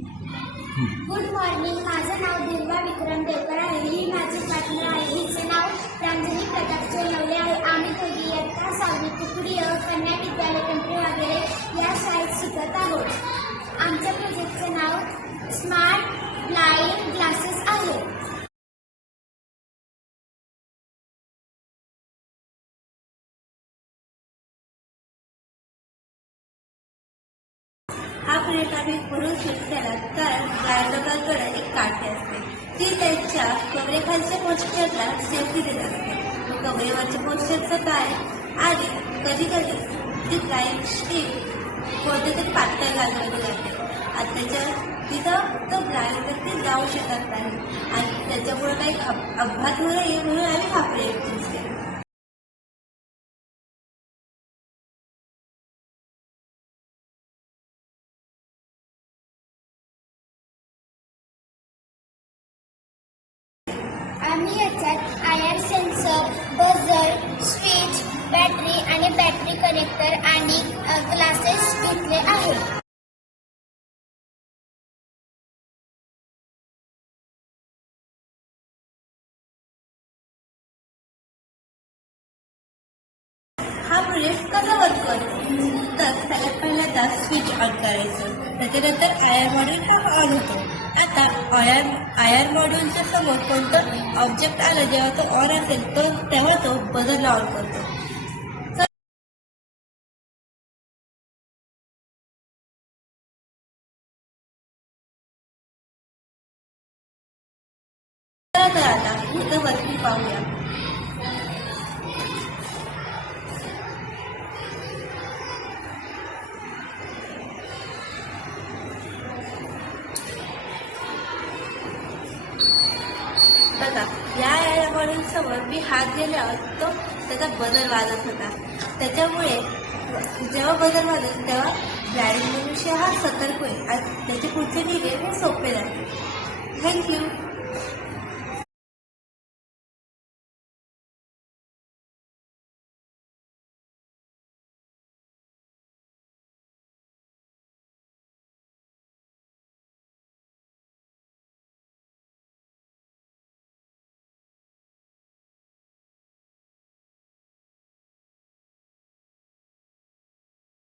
Good morning. माझं नाव दिव्या विक्रम देवकर आहे. ही माझी पार्टनर आहे. हिचे नाव प्रांजली प्रताप सोनवणे आहे. आम्ही दोघी इयत्ता 6वी तुकडी कन्या विद्यालय पिंपरी वगैरे या शाळेत शिकत आहोत. आमच्या प्रोजेक्टचे नाव स्मार्ट फ्लाइंग ग्लासेस आहे. हा प्रोजेक्ट आम्ही म्हणून सुरू केला कारण गायडोगांकडे एक काठी असते ती त्यांच्या कमरेखालच्या पोस्चरला सेफ्टी देत असते. कमरेवरच्या पोस्चरचं काय आणि कधी कधी ती फ्लाइंग स्टिक कोणते तरी पातळ घालवली जाते आणि तिथं तो ब्लाइंड व्यक्ती जाऊ शकत नाही आणि त्याच्यामुळे काही अपघात होऊ नये म्हणून आम्ही हा प्रोजेक्ट चूज केला. आम्ही याच्यात IR sensor, buzzer, switch, battery आणि बॅटरी कनेक्टर आणि ग्लासेस घेतले आहेत. हा प्रोजेक्ट कसा वर्क करतो तर सगळ्यात पहिल्यांदा स्विच ऑन करायचं, त्याच्यानंतर आयर मॉड्यूल हा ऑन होतो. आता आयर मॉड्यूलच्या समोर कोणतं ऑब्जेक्ट आलं जेव्हा तो ऑन असेल तेव्हा तो बझरला ऑन करतो. तर आता इथं वरती पाहूया. बघा या आयर मॉड्यूल समोर मी हात गेल्यावर तो त्याचा बदल वाजत होता. त्याच्यामुळे जेव्हा बदल वाजत तेव्हा ब्लाइंड मनुष्य हा सतर्क होईल आणि त्याचे पुढचे निर्णय हे सोपे राहतील. थँक्यू.